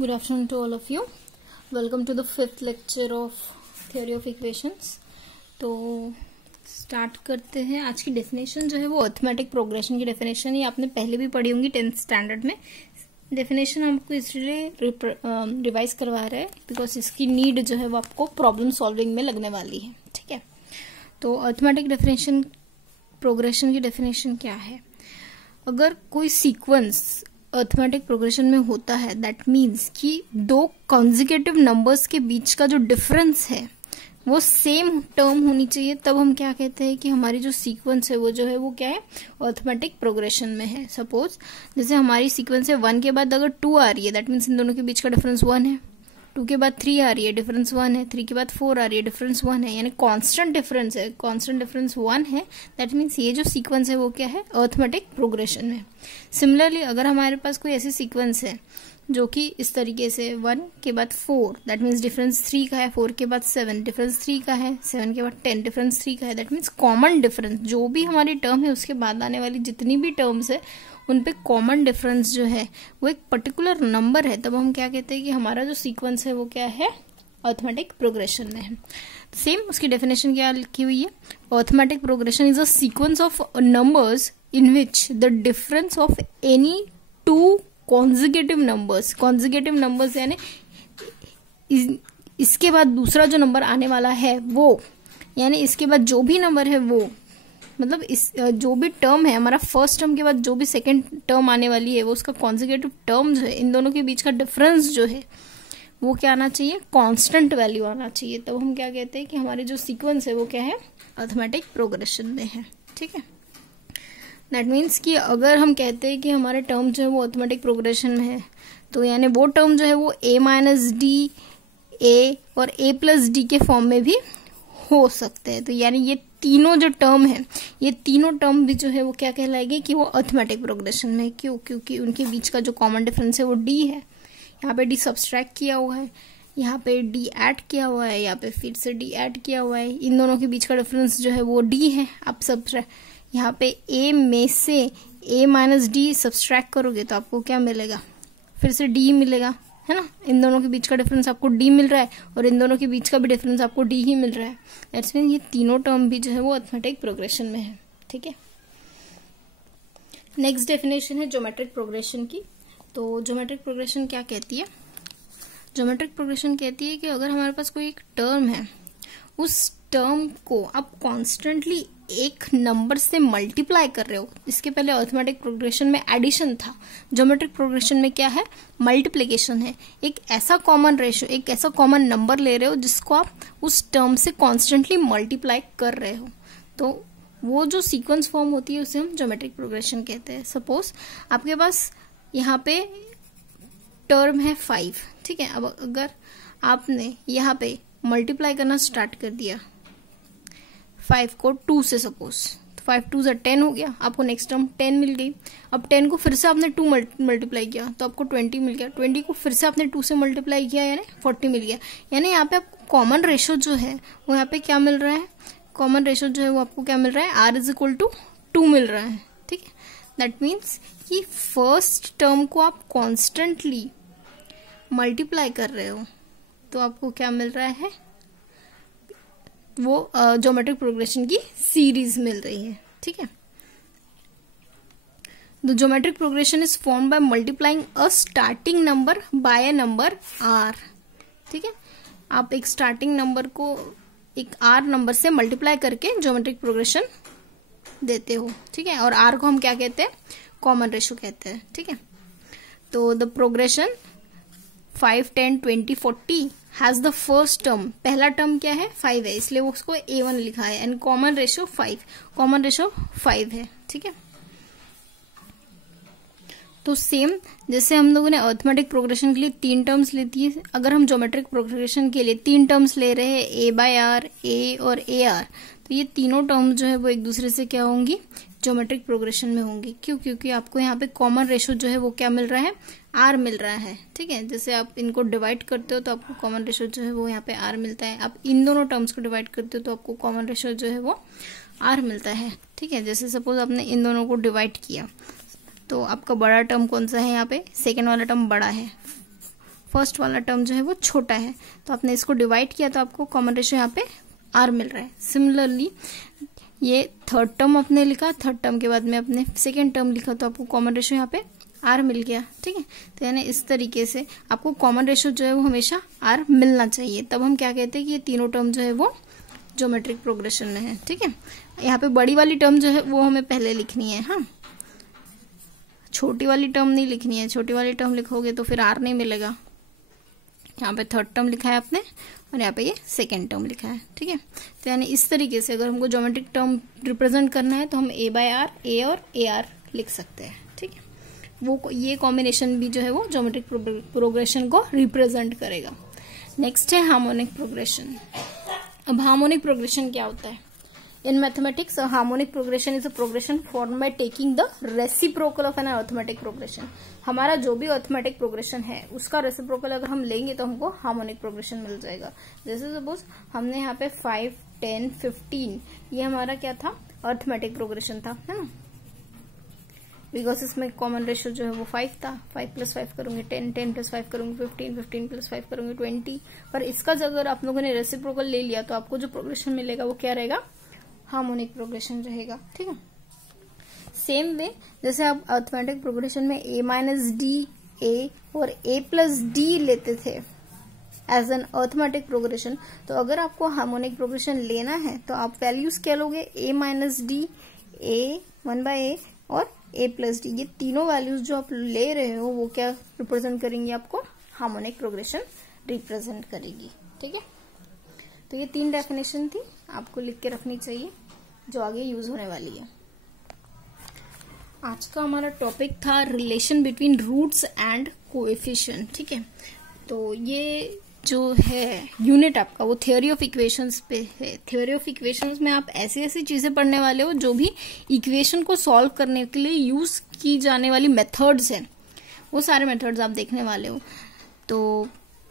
Good afternoon to all of you. Welcome to the fifth lecture of theory of equations. तो start करते हैं. आज की definition जो है वो अर्थमेटिक प्रोग्रेशन की डेफिनेशन ही आपने पहले भी पढ़ी होंगी 10th स्टैंडर्ड में. डेफिनेशन हमको इसलिए रिवाइज करवा रहे हैं बिकॉज इसकी नीड जो है वो आपको प्रॉब्लम सॉल्विंग में लगने वाली है. ठीक है, तो अर्थमेटिक डेफिनेशन प्रोग्रेशन की डेफिनेशन क्या है. अगर कोई सीक्वेंस अर्थमेटिक प्रोग्रेशन में होता है दैट मीन्स कि दो कॉन्जिक्यूटिव नंबर्स के बीच का जो डिफरेंस है वो सेम टर्म होनी चाहिए, तब हम क्या कहते हैं कि हमारी जो सीक्वेंस है वो जो है वो क्या है, अर्थमेटिक प्रोग्रेशन में है. सपोज जैसे हमारी सीक्वेंस है 1 के बाद अगर 2 आ रही है दैट मीन्स इन दोनों के बीच का डिफरेंस 1 है. 2 के बाद 3 आ रही है डिफरेंस 1 है. 3 के बाद 4 आ रही है डिफरेंस 1 है. यानी कांस्टेंट डिफरेंस है, कांस्टेंट डिफरेंस 1 है. दैट मीन्स ये जो सीक्वेंस है वो क्या है, अर्थमेटिक प्रोग्रेशन में. सिमिलरली अगर हमारे पास कोई ऐसी सीक्वेंस है जो कि इस तरीके से 1 के बाद 4 दैट मीन्स डिफरेंस 3 का है. 4 के बाद 7 डिफरेंस 3 का है. 7 के बाद 10 डिफरेंस 3 का है. दैट मीन्स कॉमन डिफरेंस जो भी हमारी टर्म है उसके बाद आने वाली जितनी भी टर्म्स है उन पे कॉमन डिफरेंस जो है वो एक पर्टिकुलर नंबर है, तब हम क्या कहते हैं कि हमारा जो सीक्वेंस है वो क्या है, अर्थमेटिक प्रोग्रेशन में है. सेम उसकी डेफिनेशन क्या लिखी हुई है. Arithmetic progression is a sequence of numbers in which the difference of any two consecutive numbers यानी इसके बाद दूसरा जो नंबर आने वाला है वो, यानी इसके बाद जो भी नंबर है वो, मतलब इस जो भी टर्म है हमारा फर्स्ट टर्म के बाद जो भी सेकंड टर्म आने वाली है वो उसका कॉन्जिक्यूटिव टर्म जो है, इन दोनों के बीच का डिफरेंस जो है वो क्या आना चाहिए, कांस्टेंट वैल्यू आना चाहिए. तब हम क्या कहते हैं कि हमारी जो सीक्वेंस है वो क्या है, अर्थमेटिक प्रोग्रेशन में है. ठीक है, दैट मीन्स कि अगर हम कहते हैं कि हमारे टर्म जो है वो अर्थमेटिक प्रोग्रेशन में है तो यानी वो टर्म जो है वो a माइनस डी ए और a प्लस डी के फॉर्म में भी हो सकते हैं. तो यानी ये तीनों जो टर्म है, ये तीनों टर्म भी जो है वो क्या कहलाएगी कि वो अर्थमेटिक प्रोग्रेशन में है. क्यों? क्योंकि उनके बीच का जो कॉमन डिफरेंस है वो d है. यहाँ पे d सब्सट्रैक्ट किया हुआ है, यहाँ पे d ऐड किया हुआ है, यहाँ पे फिर से d ऐड किया हुआ है. इन दोनों के बीच का डिफरेंस जो है वो d है. आप सब्सट्रैक्ट यहाँ पे a में से a माइनस डी सब्सट्रैक्ट करोगे तो आपको क्या मिलेगा, फिर से d मिलेगा, है ना. इन दोनों के बीच का डिफरेंस आपको d मिल रहा है और इन दोनों के बीच का भी डिफरेंस आपको d ही मिल रहा है. दैट्स मीन ये तीनों टर्म भी जो है वो अर्थमेटिक प्रोग्रेशन में है. ठीक है, नेक्स्ट डेफिनेशन है ज्योमेट्रिक प्रोग्रेशन की. तो ज्योमेट्रिक प्रोग्रेशन क्या कहती है. ज्योमेट्रिक प्रोग्रेशन कहती है कि अगर हमारे पास कोई एक टर्म है, उस टर्म को आप कॉन्स्टेंटली एक नंबर से मल्टीप्लाई कर रहे हो. इसके पहले अर्थमेटिक प्रोग्रेशन में एडिशन था, ज्योमेट्रिक प्रोग्रेशन में क्या है, मल्टीप्लिकेशन है. एक ऐसा कॉमन रेशियो, एक ऐसा कॉमन नंबर ले रहे हो जिसको आप उस टर्म से कॉन्स्टेंटली मल्टीप्लाई कर रहे हो. तो वो जो सीक्वेंस फॉर्म होती है उसे हम ज्योमेट्रिक प्रोग्रेशन कहते हैं. सपोज आपके पास यहाँ पे टर्म है 5. ठीक है, अब अगर आपने यहाँ पे मल्टीप्लाई करना स्टार्ट कर दिया 5 को 2 से, सपोज 5 2 से 10 हो गया, आपको नेक्स्ट टर्म 10 मिल गई. अब 10 को फिर से आपने 2 मल्टीप्लाई किया तो आपको 20 मिल गया. 20 को फिर से आपने 2 से मल्टीप्लाई किया यानी 40 मिल गया. यानी यहाँ पे आपको कॉमन रेशियो जो है वो यहाँ पे क्या मिल रहा है, कॉमन रेशियो जो है वो आपको क्या मिल रहा है, r इज इक्वल टू 2 मिल रहा है. ठीक है, दैट मीन्स कि फर्स्ट टर्म को आप कॉन्स्टेंटली मल्टीप्लाई कर रहे हो तो आपको क्या मिल रहा है, वो ज्योमेट्रिक प्रोग्रेशन की सीरीज मिल रही है. ठीक है, the geometric progression is form by multiplying a starting number by a number r. ठीक है, आप एक स्टार्टिंग नंबर को एक r नंबर से मल्टीप्लाई करके ज्योमेट्रिक प्रोग्रेशन देते हो. ठीक है, और r को हम क्या कहते हैं, कॉमन रेशियो कहते हैं. ठीक है, तो the progression 5 10 20 40 has the first term, पहला टर्म क्या है 5 है इसलिए वो उसको a1 लिखा है. And common ratio 5, common ratio 5 है. ठीक है, तो सेम जैसे हम लोगों ने अर्थमेटिक प्रोग्रेशन के लिए 3 टर्म्स लेती है, अगर हम ज्योमेट्रिक प्रोग्रेशन के लिए 3 टर्म्स ले रहे हैं a बाय r, a और ar, तो ये तीनों टर्म जो है वो एक दूसरे से क्या होंगी, ज्योमेट्रिक प्रोग्रेशन में होंगी. क्यों? क्योंकि आपको यहाँ पे कॉमन रेशियो जो है वो क्या मिल रहा है, r मिल रहा है. ठीक है, जैसे आप इनको डिवाइड करते हो तो आपको कॉमन रेशियो जो है वो यहाँ पे r मिलता है. आप इन दोनों टर्म्स को डिवाइड करते हो तो आपको कॉमन रेशियो जो है वो r मिलता है. ठीक है, जैसे सपोज आपने इन दोनों को डिवाइड किया तो आपका बड़ा टर्म कौन सा है, यहाँ पे सेकेंड वाला टर्म बड़ा है. फर्स्ट वाला टर्म जो है वो छोटा है, तो आपने इसको डिवाइड किया तो आपको कॉमन रेशियो यहाँ पे r मिल रहा है। सिमिलरली ये थर्ड टर्म आपने लिखा, थर्ड टर्म के बाद में आपने सेकेंड टर्म लिखा तो आपको कॉमन रेशियो यहाँ पे r मिल गया। ठीक है, तो यानी इस तरीके से आपको कॉमन रेशियो जो है वो हमेशा r मिलना चाहिए, तब हम क्या कहते हैं कि ये तीनों टर्म जो है वो ज्योमेट्रिक प्रोग्रेशन में है। ठीक है, यहाँ पे बड़ी वाली टर्म जो है वो हमें पहले लिखनी है, हाँ, छोटी वाली टर्म नहीं लिखनी है। छोटी वाली टर्म लिखोगे तो फिर r नहीं मिलेगा। यहाँ पे थर्ड टर्म लिखा है आपने और यहाँ पे ये सेकेंड टर्म लिखा है। ठीक है, तो यानी इस तरीके से अगर हमको ज्योमेट्रिक टर्म रिप्रेजेंट करना है तो हम a बाय आर, a और AR लिख सकते हैं। ठीक है, वो ये कॉम्बिनेशन भी जो है वो ज्योमेट्रिक प्रोग्रेशन को रिप्रेजेंट करेगा। नेक्स्ट है हार्मोनिक प्रोग्रेशन। अब हार्मोनिक प्रोग्रेशन क्या होता है? In mathematics harmonic progression is a progression form by taking the reciprocal of an arithmetic progression. हमारा जो भी अर्थमेटिक प्रोग्रेशन है उसका रेसिप्रोकल अगर हम लेंगे तो हमको हार्मोनिक प्रोग्रेशन मिल जाएगा। जैसे सपोज हमने यहाँ पे 5, 10, 15 ये हमारा क्या था? अर्थमेटिक प्रोग्रेशन था, है ना, बिकॉज इसमें कॉमन रेशियो जो है वो 5 था। 5 + 5 करूंगी 10, 10 + 5 करूंगी 15, 15 + 5 करूंगी 20। पर इसका अगर आप लोगों ने रेसिप्रोकल ले लिया तो आपको जो प्रोग्रेशन मिलेगा वो क्या रहेगा? हार्मोनिक प्रोग्रेशन रहेगा। ठीक है, सेम वे जैसे आप अर्थमेटिक प्रोग्रेशन में a - d a और a + d लेते थे एज एन अर्थमेटिक प्रोग्रेशन, तो अगर आपको हार्मोनिक प्रोग्रेशन लेना है तो आप वैल्यूज क्या लोगे? a - d, a 1/a और a + d। ये तीनों वैल्यूज जो आप ले रहे हो वो क्या रिप्रेजेंट करेंगी? आपको हार्मोनिक प्रोग्रेशन रिप्रेजेंट करेगी। ठीक है, तो ये 3 डेफिनेशन थी, आपको लिख के रखनी चाहिए जो आगे यूज होने वाली है। आज का हमारा टॉपिक था relation between roots and coefficient. ठीक है, तो ये जो है यूनिट आपका वो थ्योरी ऑफ इक्वेशंस पे है। थ्योरी ऑफ इक्वेशंस में आप ऐसी ऐसी चीजें पढ़ने वाले हो जो भी इक्वेशन को सॉल्व करने के लिए यूज की जाने वाली मेथड्स हैं, वो सारे मेथड्स आप देखने वाले हो। तो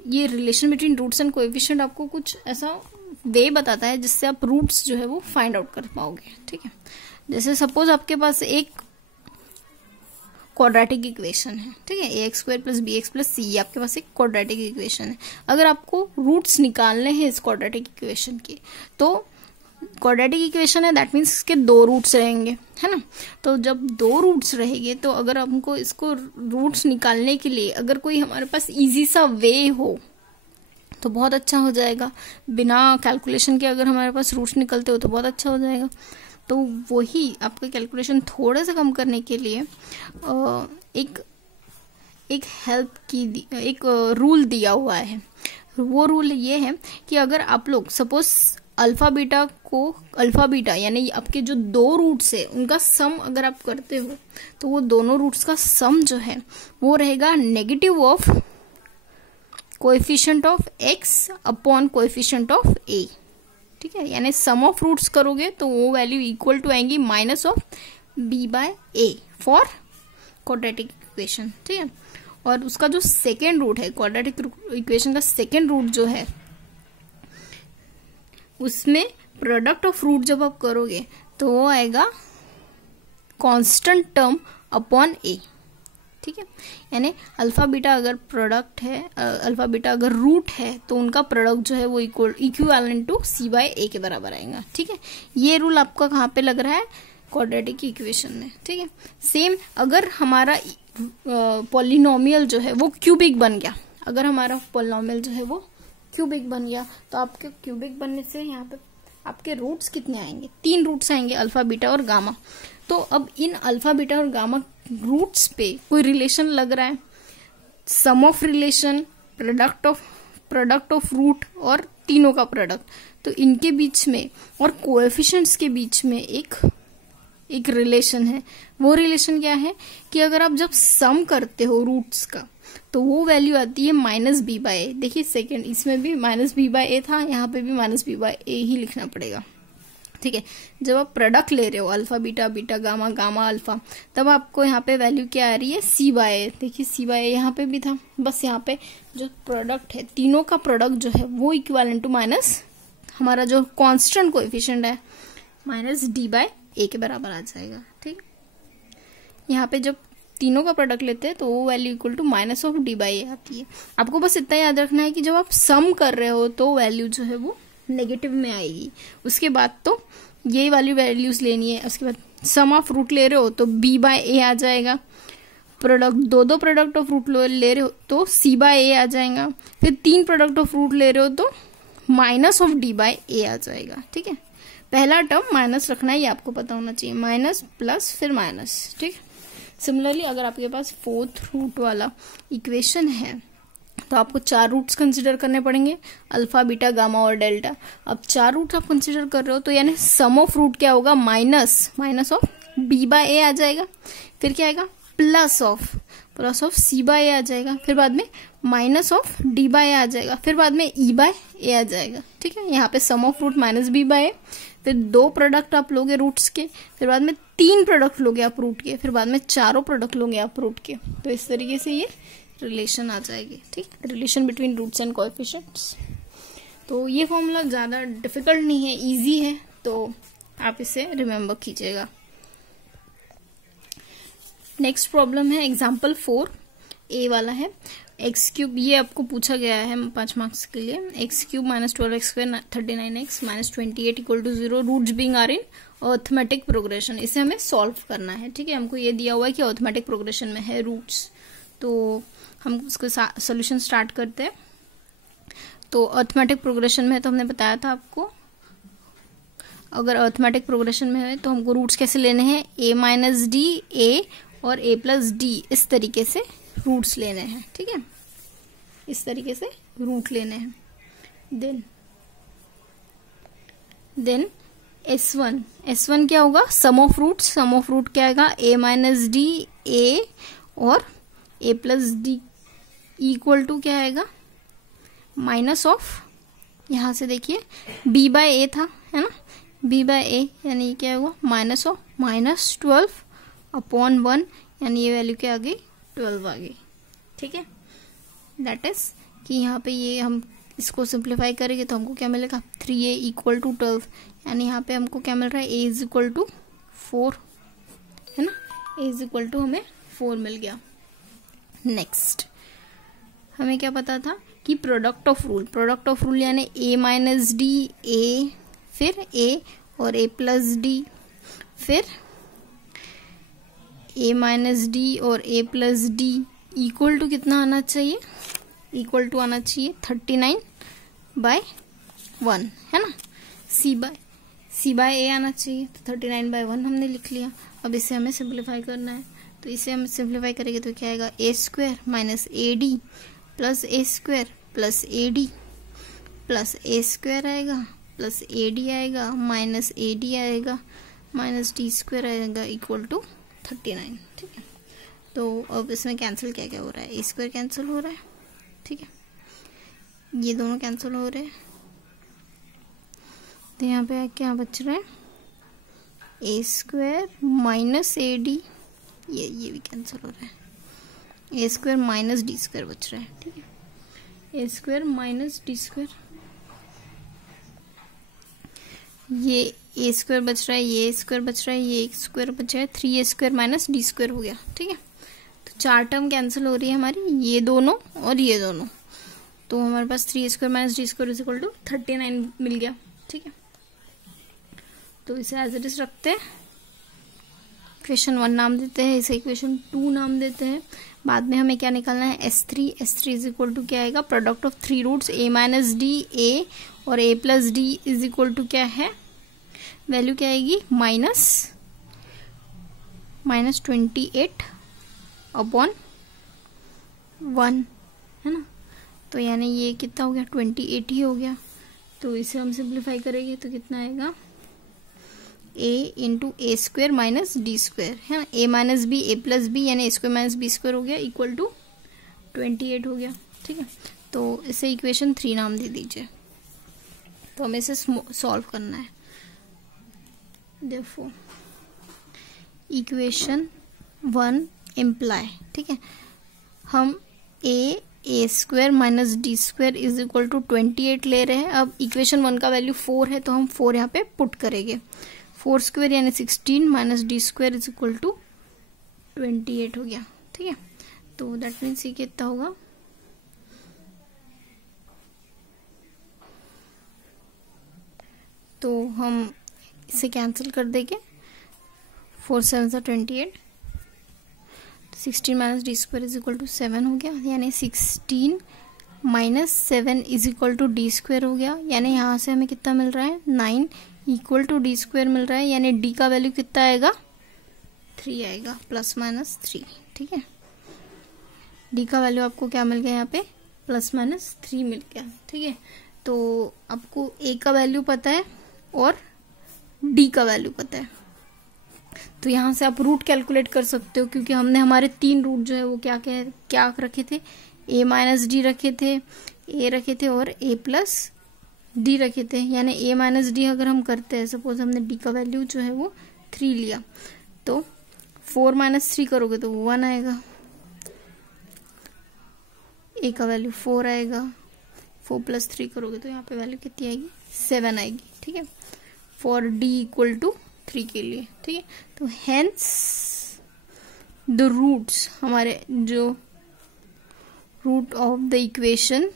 ये relation between roots and coefficient आपको कुछ ऐसा वे बताता है जिससे आप रूट्स जो है वो फाइंड आउट कर पाओगे। ठीक है, जैसे सपोज आपके पास एक क्वाड्रेटिक इक्वेशन है। ठीक है, ax² + bx + c आपके पास एक क्वाड्रेटिक इक्वेशन है। अगर आपको रूट्स निकालने हैं इस क्वाड्रेटिक इक्वेशन के, तो क्वाड्रेटिक इक्वेशन है दैट मीन्स इसके 2 रूट्स रहेंगे, है ना। तो जब 2 रूट्स रहेंगे तो अगर हमको इसको रूट्स निकालने के लिए अगर कोई हमारे पास इजी सा वे हो तो बहुत अच्छा हो जाएगा। बिना कैलकुलेशन के अगर हमारे पास रूट्स निकलते हो तो बहुत अच्छा हो जाएगा। तो वही आपका कैलकुलेशन थोड़ा सा कम करने के लिए एक हेल्प की एक रूल दिया हुआ है। वो रूल ये है कि अगर आप लोग सपोज अल्फा बीटा यानी आपके जो 2 रूट्स है उनका सम अगर आप करते हो तो वो दोनों रूट्स का सम जो है वो रहेगा negative of coefficient of x upon coefficient of a। ठीक है, यानी सम ऑफ रूट्स करोगे तो वो वैल्यू इक्वल टू आएंगी -b/a फॉर क्वाड्रेटिक इक्वेशन। ठीक है, और उसका जो सेकेंड रूट है क्वाड्रेटिक इक्वेशन का सेकेंड रूट जो है उसमें प्रोडक्ट ऑफ रूट जब आप करोगे तो वो आएगा कांस्टेंट टर्म अपॉन a। ठीक है, यानी अल्फा बीटा अगर प्रोडक्ट है, अल्फा बीटा अगर रूट है तो उनका प्रोडक्ट जो है वो इक्विवेलेंट टू c/a के बराबर आएगा। ठीक है, ये रूल आपका कहाँ पे लग रहा है? क्वाड्रेटिक इक्वेशन में। ठीक है, सेम अगर हमारा पॉलिनोमियल जो है वो क्यूबिक बन गया, अगर हमारा पॉलिनोमियल जो है वो क्यूबिक बन गया तो आपके क्यूबिक बनने से यहाँ पे आपके रूट्स कितने आएंगे? 3 रूट्स आएंगे, अल्फा बीटा और गामा। तो अब इन अल्फा बीटा और गामा रूट्स पे कोई रिलेशन लग रहा है, sum of relation, product of root और तीनों का प्रोडक्ट, तो इनके बीच में और कोएफिशिएंट्स के बीच में एक रिलेशन है। वो रिलेशन क्या है कि अगर आप जब सम करते हो रूट्स का तो वो वैल्यू आती है -b/a। देखिए सेकेंड इसमें भी -b/a था, यहाँ पे भी -b/a ही लिखना पड़ेगा। ठीक है, जब आप प्रोडक्ट ले रहे हो alpha beta, beta gamma, gamma alpha, तब आपको यहाँ पे वैल्यू क्या आ रही है? c/a। देखिए c/a यहाँ पे भी था, बस यहाँ पे जो प्रोडक्ट है तीनों का प्रोडक्ट जो है वो इक्विवेलेंट टू माइनस हमारा जो कांस्टेंट कोएफिशिएंट है -d/a के बराबर आ जाएगा। ठीक, यहाँ पे जब तीनों का प्रोडक्ट लेते हैं तो वो value equal to minus of D by A आती है। आपको बस इतना याद रखना है कि जब आप सम कर रहे हो तो वैल्यू जो है वो नेगेटिव में आएगी। उसके बाद तो ये वाली वैल्यूज लेनी है। उसके बाद सम ऑफ रूट ले रहे हो तो बी बाय ए आ जाएगा। प्रोडक्ट दो प्रोडक्ट ऑफ रूट ले रहे हो तो सी बाय ए आ जाएगा। फिर 3 प्रोडक्ट ऑफ रूट ले रहे हो तो माइनस ऑफ डी बाय ए आ जाएगा। ठीक है, पहला टर्म माइनस रखना है, ये आपको पता होना चाहिए। माइनस प्लस फिर माइनस। ठीक है, सिमिलरली अगर आपके पास 4th रूट वाला इक्वेशन है तो आपको 4 रूट्स कंसिडर करने पड़ेंगे, अल्फा बीटा गामा और डेल्टा। अब 4 रूट्स आप कंसिडर कर रहे हो तो यानी सम ऑफ रूट क्या होगा, माइनस ऑफ बी बाय ए आ जाएगा। फिर क्या आएगा, प्लस ऑफ सी बाय ए आ जाएगा। फिर बाद में माइनस ऑफ डी बाय ए आ जाएगा। फिर बाद में ई बाय ए आ जाएगा। ठीक है, यहाँ पे sum of root minus B by A. फिर 2 प्रोडक्ट आप लोगे रूट्स के। फिर बाद में 3 प्रोडक्ट लोगे आप रूट के। फिर बाद में 4 प्रोडक्ट लोगे आप रूट के। तो इस तरीके से ये रिलेशन आ जाएगी। ठीक, relation between roots and coefficients. तो ये फॉर्मूला ज्यादा डिफिकल्ट नहीं है, इजी है, तो आप इसे रिमेम्बर कीजिएगा। नेक्स्ट प्रॉब्लम है एग्जाम्पल 4 ए वाला है। एक्स क्यूब, ये आपको पूछा गया है 5 मार्क्स के लिए। X cube minus 12x square 39x minus 28 equal to 0 roots being are in arithmetic progression. इसे हमें सॉल्व करना है। ठीक है, हमको ये दिया हुआ है कि अर्थमेटिक प्रोग्रेशन में है रूट्स, तो हम उसका सोल्यूशन स्टार्ट करते हैं। तो अर्थमेटिक प्रोग्रेशन में है तो हमने बताया था आपको, अगर अर्थमेटिक प्रोग्रेशन में है तो हमको रूट्स कैसे लेने हैं, a माइनस डी, ए और a प्लस डी, इस तरीके से रूट्स लेने हैं। ठीक है, इस तरीके से रूट लेने हैं। देन S1 क्या होगा, सम ऑफ रूट क्या आएगा, a माइनस डी, ए और a plus D equal to क्या आएगा, माइनस ऑफ, यहां से देखिए b बाय ए था, है ना, b बाय ए यानी क्या होगा, माइनस ऑफ -12 अपॉन 1, यानी ये वैल्यू क्या आ गई, 12 आ गई। ठीक है, दैट इज कि यहाँ पे ये हम इसको सिंप्लीफाई करेंगे तो हमको क्या मिलेगा, 3a इक्वल टू 12, यानी यहाँ पे हमको क्या मिल रहा है, a इज इक्वल टू 4, है ना, a इज इक्वल टू हमें 4 मिल गया। नेक्स्ट हमें क्या पता था कि प्रोडक्ट ऑफ रूल यानी a माइनस डी, ए फिर a और a प्लस डी, फिर a माइनस डी और a plus D equal to कितना आना चाहिए, इक्वल टू आना चाहिए 39/1, है ना, c बाय ए आना चाहिए, तो 39/1 हमने लिख लिया। अब इसे हमें सिंप्लीफाई करना है, तो इसे हम सिंप्लीफाई करेंगे तो क्या आएगा, a square minus A D plus a square plus A D plus a square आएगा प्लस ए डी आएगा माइनस ए डी आएगा माइनस डी स्क्वायर आएगा इक्वल टू 39। ठीक है, तो अब इसमें कैंसिल क्या क्या हो रहा है, ए स्क्वायर कैंसिल हो रहा है, ठीक है, ये दोनों कैंसिल हो रहे हैं, तो यहाँ पे क्या बच रहा है, ए स्क्वायर माइनस ए डी, ये भी कैंसिल हो रहा है, ए स्क्वायर माइनस डी स्क्वायर बच रहा है। ठीक है, ए स्क्वायर माइनस डी स्क्वायर, ये ए स्क्वायर बच रहा है, ये स्क्वायर बच रहा है, ये स्क्वायर बच रहा है, 3a square minus d square हो गया। ठीक है, तो 4 टर्म कैंसिल हो रही है हमारी, ये दोनों और ये दोनों, तो हमारे पास 3a square minus d square is equal to 39 मिल गया। ठीक है, तो इसे एज इट इज रखते हैं, इक्वेशन 1 नाम देते हैं, इसे इक्वेशन 2 नाम देते हैं। बाद में हमें क्या निकालना है, S3 इज इक्वल टू क्या आएगा, product of 3 roots a minus D, ए और a plus D is equal to क्या है, वैल्यू क्या आएगी, -28 अपॉन 1, है ना, तो यानी ये कितना हो गया, 28 ही हो गया। तो इसे हम सिंप्लीफाई करेंगे तो कितना आएगा, a into a square minus d square, है ना, a minus b, a plus b यानी a square minus b square हो गया इक्वल टू 28 हो गया। ठीक है, तो इसे इक्वेशन 3 नाम दे दीजिए। तो हमें इसे सॉल्व करना है। Therefore, इक्वेशन 1 इम्प्लाई, ठीक है, हम a square minus d square is equal to 28 ले रहे हैं। अब इक्वेशन 1 का वैल्यू 4 है तो हम 4 यहाँ पे पुट करेंगे, 4 स्क्वायर यानी 16 minus d square is equal to 28 हो गया। ठीक है, तो दैट मीन्स ये कितना होगा, तो हम इसे कैंसिल कर देंगे। 4 7 28, 16 minus d square is equal to 7 हो गया, यानी 16 minus 7 is equal to d square हो गया, यानी यहाँ से हमें कितना मिल रहा है, 9 इक्वल टू डी स्क्वायर मिल रहा है, यानी डी का वैल्यू कितना आएगा, 3 आएगा, प्लस माइनस 3। ठीक है, डी का वैल्यू आपको क्या मिल गया, यहाँ पे प्लस माइनस 3 मिल गया। ठीक है, तो आपको ए का वैल्यू पता है और डी का वैल्यू पता है, तो यहाँ से आप रूट कैलकुलेट कर सकते हो, क्योंकि हमने हमारे 3 रूट जो है वो क्या रखे थे, ए माइनस डी रखे थे, ए रखे थे और ए प्लस डी रखे थे, यानी ए माइनस डी अगर हम करते हैं, सपोज हमने डी का वैल्यू जो है वो 3 लिया, तो 4 माइनस 3 करोगे तो 1 आएगा, ए का वैल्यू 4 आएगा, 4 प्लस 3 करोगे तो यहाँ पे वैल्यू कितनी आएगी, 7 आएगी। ठीक है, फॉर डी इक्वल टू 3 के लिए। ठीक है, तो हेंस द रूट्स, हमारे जो root of the equation,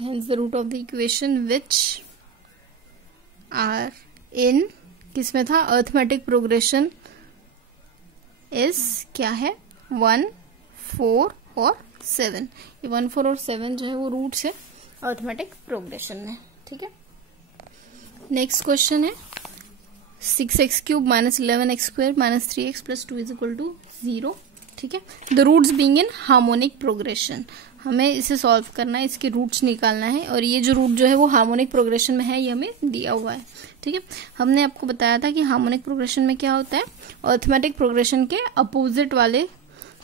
hence the root of the equation which are in, किसमें था, अर्थमेटिक प्रोग्रेशन इज क्या है, 1 4 और 7। ये 1 4 और 7 जो है वो रूट्स है अर्थमेटिक प्रोग्रेशन में। ठीक है, नेक्स्ट क्वेश्चन है 6x³ minus 11x² minus 3x plus 2 is equal to 0। ठीक है, the roots being in harmonic progression, हमें इसे सॉल्व करना है, इसके रूट्स निकालना है, और ये जो रूट जो है वो हार्मोनिक प्रोग्रेशन में है, ये हमें दिया हुआ है। ठीक है, हमने आपको बताया था कि हार्मोनिक प्रोग्रेशन में क्या होता है, अर्थमेटिक प्रोग्रेशन के अपोजिट वाले,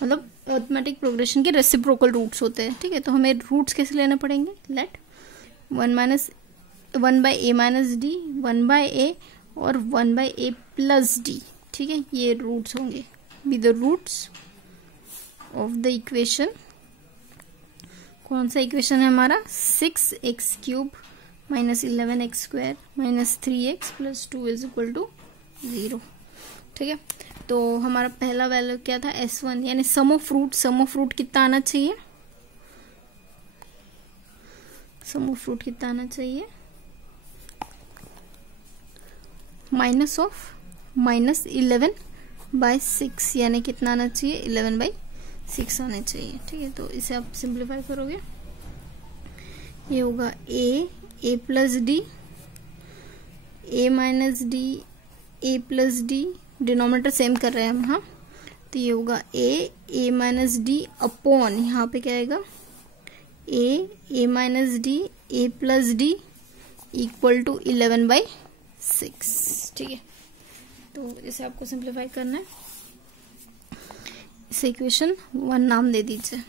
मतलब अर्थमेटिक प्रोग्रेशन के रेसिप्रोकल रूट्स होते हैं। ठीक है, तो हमें रूट्स कैसे लेने पड़ेंगे, लेट 1 बाय ए माइनस डी, 1 बाय ए और 1 बाय ए प्लस डी। ठीक है, ये रूट्स होंगे, be the roots of the equation. कौन सा इक्वेशन है हमारा, 6x³ minus 11x² minus 3x plus 2 is equal to 0। ठीक है, तो हमारा पहला वैल्यू क्या था, S1, यानी sum of root, sum of root कितना आना चाहिए, सम ऑफ रूट कितना आना चाहिए, माइनस ऑफ माइनस 11/6, यानी कितना आना चाहिए, 11/6 आना चाहिए। ठीक है, तो इसे आप सिंप्लीफाई करोगे, ये होगा ए प्लस डी, ए माइनस डी, ए प्लस डी, डिनोमिनेटर सेम कर रहे हैं हम, हाँ, तो ये होगा ए माइनस डी अपॉन, यहाँ पे क्या आएगा, A minus D, A plus D equal to 11/6। ठीक है, तो इसे आपको सिंप्लीफाई करना है, इसे इक्वेशन 1 नाम दे दीजिए।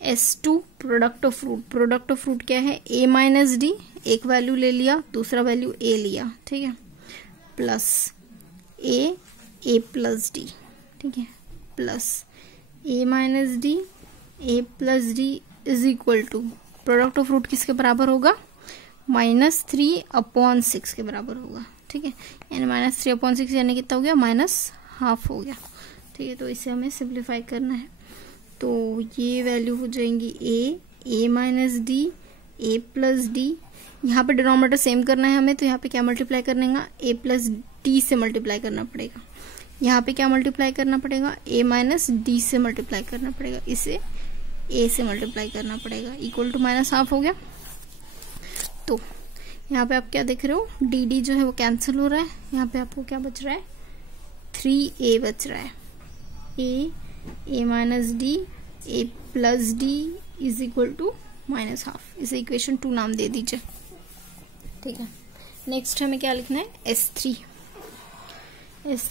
S2 product of root, product of root क्या है, ए माइनस डी, एक वैल्यू ले लिया, दूसरा वैल्यू ए लिया। ठीक है, प्लस ए प्लस डी। ठीक है, plus a minus D, A plus D is equal to, product of root किसके बराबर होगा, -3/6 के बराबर होगा। ठीक है, यानी -3/6 यानी कितना हो गया, -12 हो गया। ठीक है, तो इसे हमें सिंप्लीफाई करना है, तो ये वैल्यू हो जाएंगी ए माइनस डी, ए प्लस डी, यहाँ पे डिनोमिनेटर सेम करना है हमें, तो यहाँ पे क्या मल्टीप्लाई करना, ए प्लस डी से मल्टीप्लाई करना पड़ेगा, यहाँ पे क्या मल्टीप्लाई करना पड़ेगा, ए माइनस डी से मल्टीप्लाई करना पड़ेगा, इसे ए से मल्टीप्लाई करना पड़ेगा, इक्वल टू -12 हो गया। तो यहाँ पे आप क्या देख रहे हो, डी डी जो है वो कैंसिल हो रहा है, यहाँ पे आपको क्या बच रहा है, 3a बच रहा है, ए minus D, A plus D is equal to -12, इसे इक्वेशन 2 नाम दे दीजिए। ठीक है, नेक्स्ट हमें क्या लिखना है, S3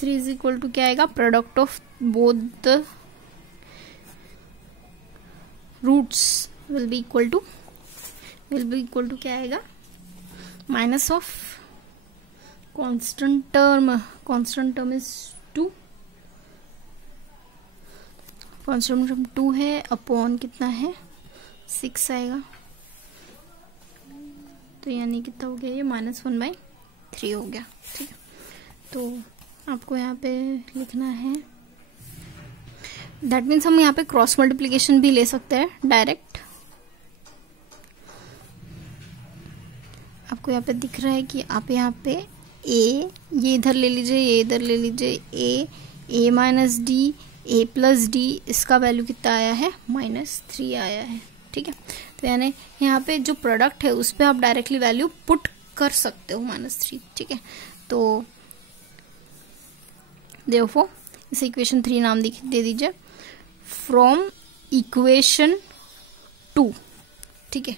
इज इक्वल टू क्या आएगा, product of both the roots will be equal to क्या आएगा, minus of constant term is 2, constant term 2 है, अपॉन कितना है, 6 आएगा, तो यानी कितना हो गया, ये -1/3 हो गया। ठीक है, तो आपको यहाँ पे लिखना है, दैट मीन्स हम यहाँ पे क्रॉस मल्टीप्लीकेशन भी ले सकते हैं डायरेक्ट। आपको यहाँ पे दिख रहा है कि आप यहाँ पे ए, ये इधर ले लीजिए, ये इधर ले लीजिए, ए माइनस डी, ए प्लस डी, इसका वैल्यू कितना आया है, -3 आया है। ठीक है, तो यानी यहाँ पे जो प्रोडक्ट है उस पर आप डायरेक्टली वैल्यू पुट कर सकते हो -3। ठीक है, तो देयरफॉर इसे इक्वेशन 3 नाम दे दीजिए। फ्रॉम इक्वेशन 2, ठीक है,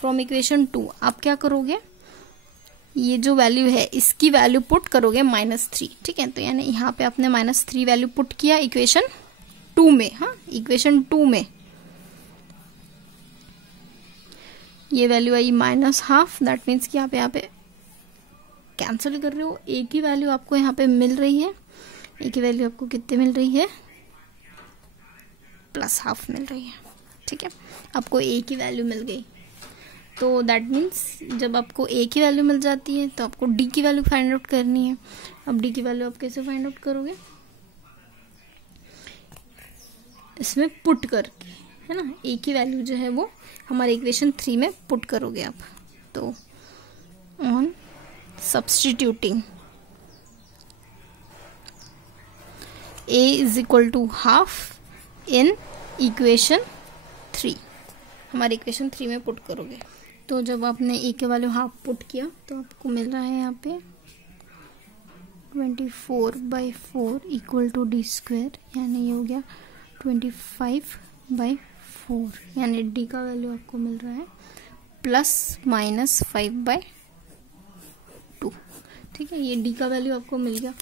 फ्रॉम इक्वेशन 2 आप क्या करोगे, ये जो वैल्यू है इसकी वैल्यू पुट करोगे -3। ठीक है, तो यानी यहाँ पे आपने -3 वैल्यू पुट किया इक्वेशन 2 में। हाँ, इक्वेशन 2 में ये वैल्यू आई -12, दैट मीन्स कि आप यहाँ पे कैंसिल कर रहे हो, एक ही वैल्यू आपको यहाँ पे मिल रही है। एक ही वैल्यू आपको कितने मिल रही है, +12 मिल रही है। ठीक है, आपको एक ही वैल्यू मिल गई। तो दैट मीन्स जब आपको एक ही वैल्यू मिल जाती है तो आपको डी की वैल्यू फाइंड आउट करनी है। अब डी की वैल्यू आप कैसे फाइंड आउट करोगे, इसमें पुट करके, है ना, एक ही वैल्यू जो है वो हमारे इक्वेशन 3 में पुट करोगे आप। तो on substituting a is equal to half in equation 3, हमारे इक्वेशन 3 में पुट करोगे। तो जब आपने a के वैल्यू हाफ पुट किया तो आपको मिल रहा है यहाँ पे 24/4 इक्वल टू डी स्क्वायर, यानी ये हो गया 25/4, यानी d का वैल्यू आपको मिल रहा है +/5/2। ठीक है, ये d का वैल्यू आपको मिल गया।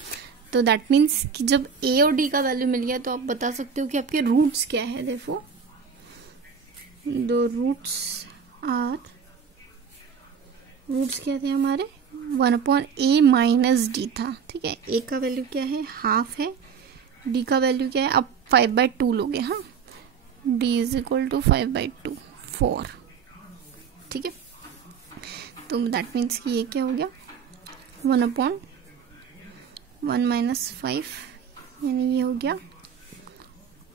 तो दैट मीन्स कि जब a और d का वैल्यू मिल गया तो आप बता सकते हो कि आपके रूट्स क्या है। देखो, दो रूट्स क्या थे हमारे, 1/a माइनस डी था। ठीक है, a का वैल्यू क्या है, हाफ है, d का वैल्यू क्या है, अब 5/2 लोगे। हाँ, d इज इक्वल टू 5/2, 4। ठीक है, तो दैट मीन्स कि ये क्या हो गया, 1/1 -5, यानी ये हो गया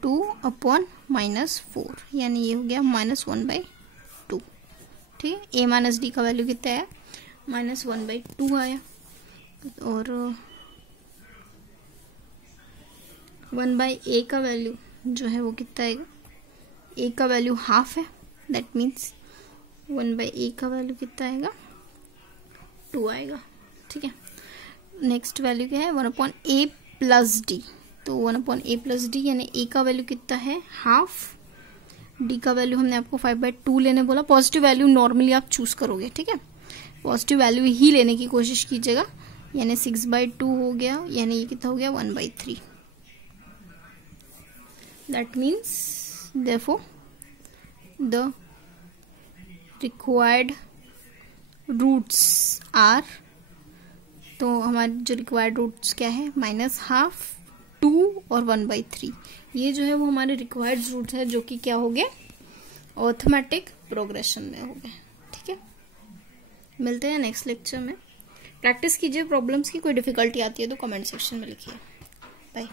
2/-4, यानी ये हो गया -1/2। ठीक है, a माइनस डी का वैल्यू कितना है, -1/2 आया। और 1/a का वैल्यू जो है वो कितना आएगा, a का वैल्यू हाफ है, दैट मीन्स 1/a का वैल्यू कितना आएगा, 2 आएगा। ठीक है, नेक्स्ट वैल्यू क्या है, 1/a प्लस डी। तो 1/a प्लस डी यानी a का वैल्यू कितना है, हाफ, d का वैल्यू हमने आपको 5/2 लेने बोला। पॉजिटिव वैल्यू नॉर्मली आप चूज करोगे। ठीक है, पॉजिटिव वैल्यू ही लेने की कोशिश कीजिएगा, यानी 6/2 हो गया, यानी ये कितना हो गया, 1/3। That means therefore the required roots are, तो हमारे जो रिक्वायर्ड रूट्स क्या है, -12, 2 और 1/3। ये जो है वो हमारे रिक्वायर्ड रूट्स है, जो कि क्या हो गए, अर्थमेटिक प्रोग्रेशन में हो गए। ठीक है, मिलते हैं नेक्स्ट लेक्चर में। प्रैक्टिस कीजिए प्रॉब्लम्स की, कोई डिफिकल्टी आती है तो कमेंट सेक्शन में लिखिए। बाय।